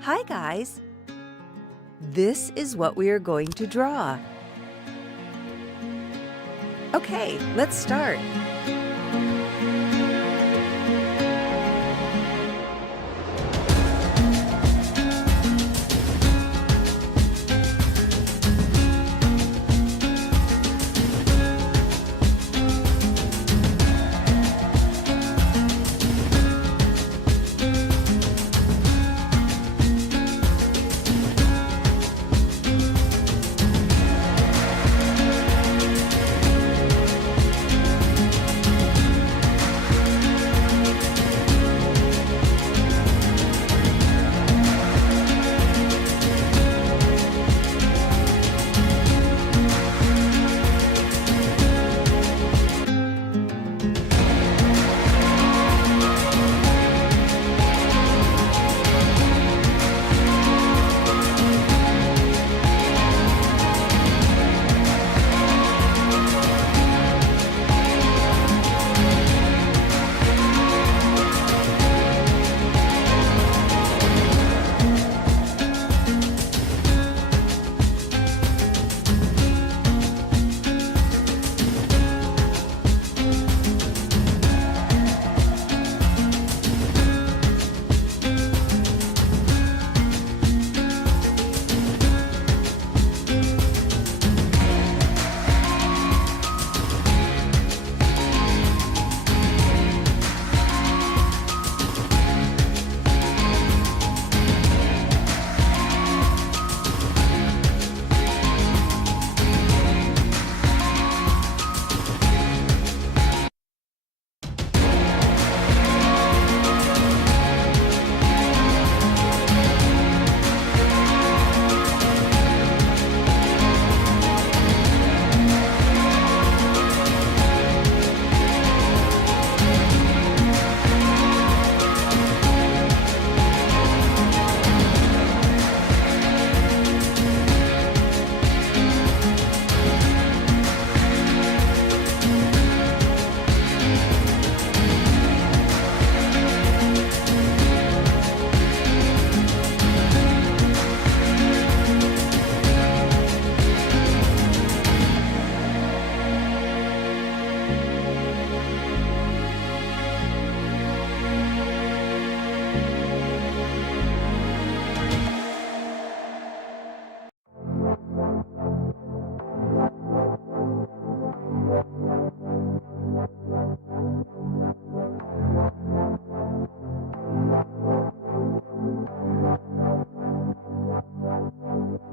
Hi guys! This is what we are going to draw. Okay, let's start.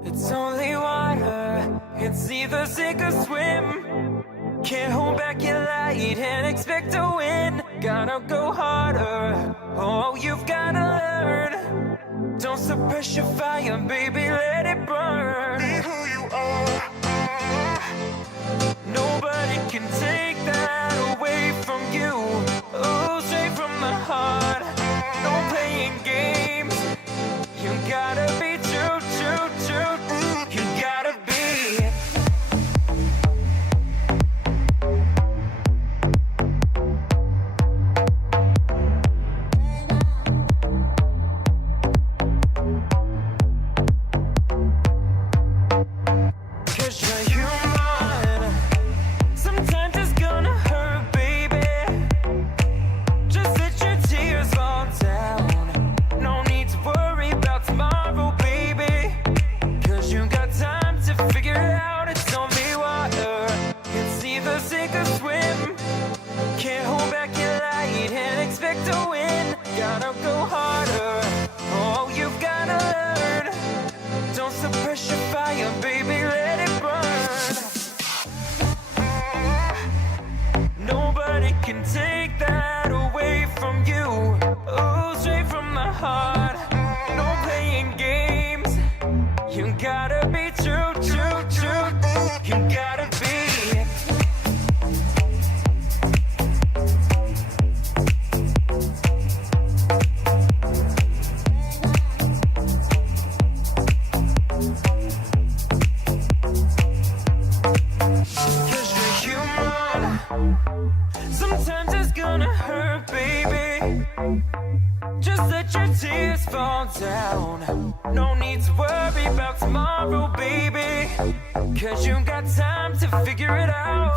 It's only water, it's either sink or swim. Can't hold back your light and expect to win. Gotta go harder, oh you've gotta learn. Don't suppress your fire, baby, let it burn. Be who you are. Nobody can take that away from you. Oh, straight from the heart. No playing games. You gotta be true, true, true. You gotta be. Cause you're human. Sometimes it's gonna hurt, baby. Just let your tears fall down. No need to worry about tomorrow, baby. Cause you got time to figure it out. It's only water. It's either sink or swim. Can't hold back your light and expect to win. Gotta go harder. Oh, you've gotta learn. Don't suppress your fire, baby, let it burn. Nobody can take that away from you. Oh, straight from the heart. No playing games. You gotta be true, true, true. You gotta be. Cause you're human. Sometimes it's gonna hurt, baby. Just let your tears fall down. No need to worry about tomorrow, baby. Cause you got time to figure it out.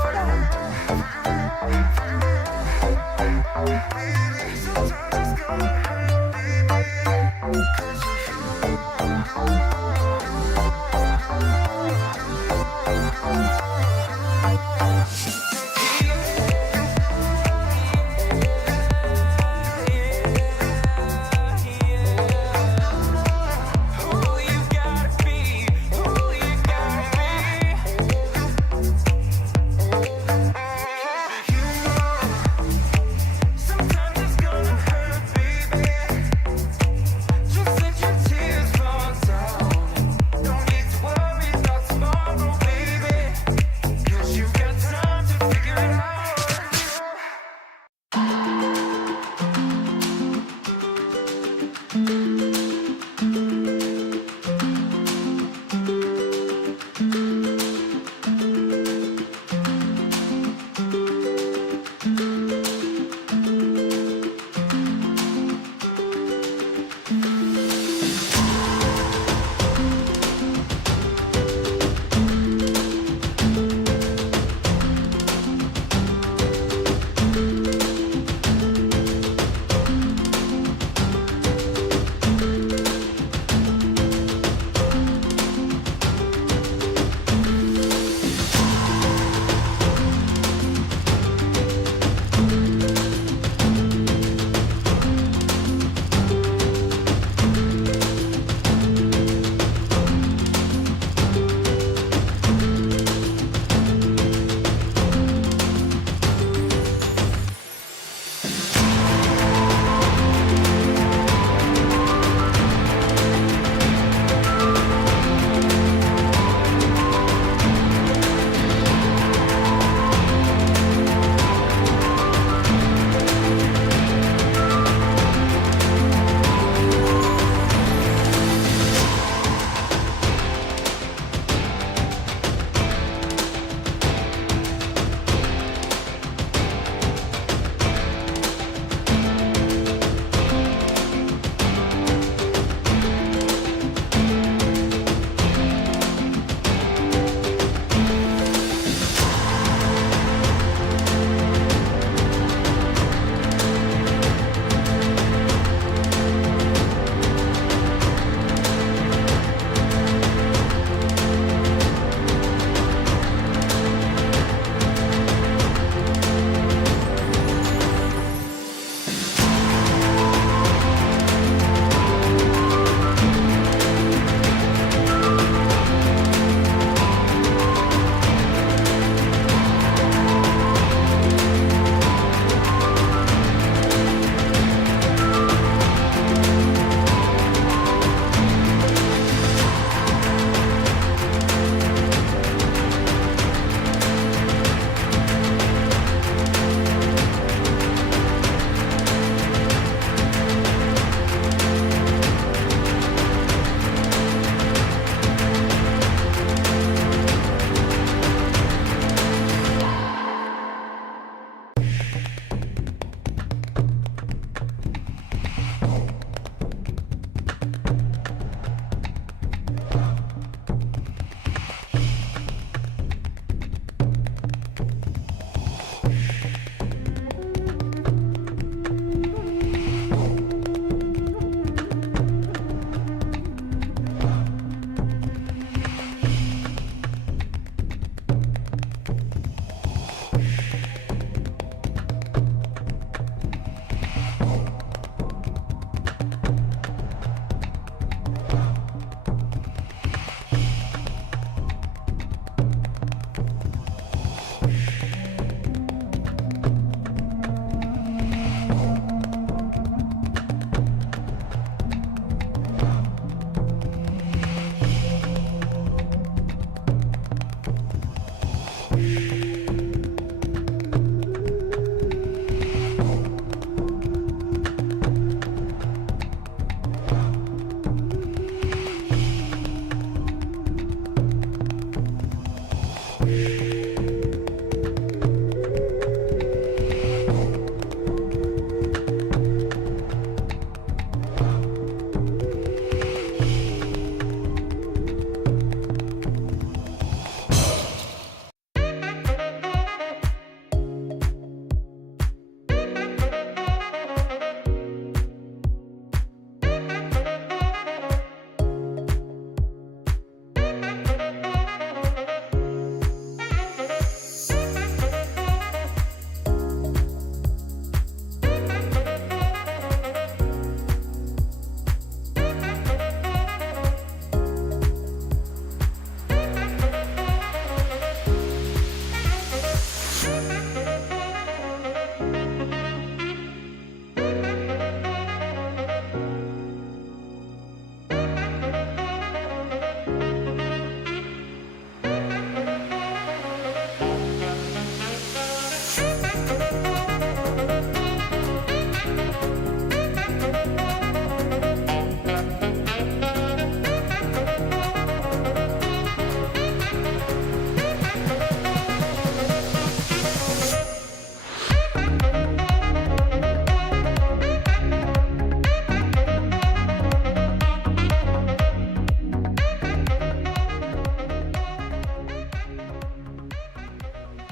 Sometimes it's gonna hurt, baby. Cause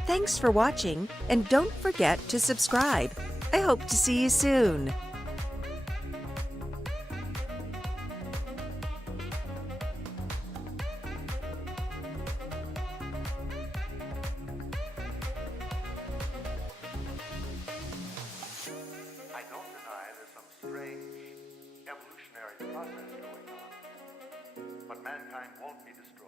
Thanks for watching, and don't forget to subscribe. I hope to see you soon. I don't deny there's some strange evolutionary process going on, but mankind won't be destroyed.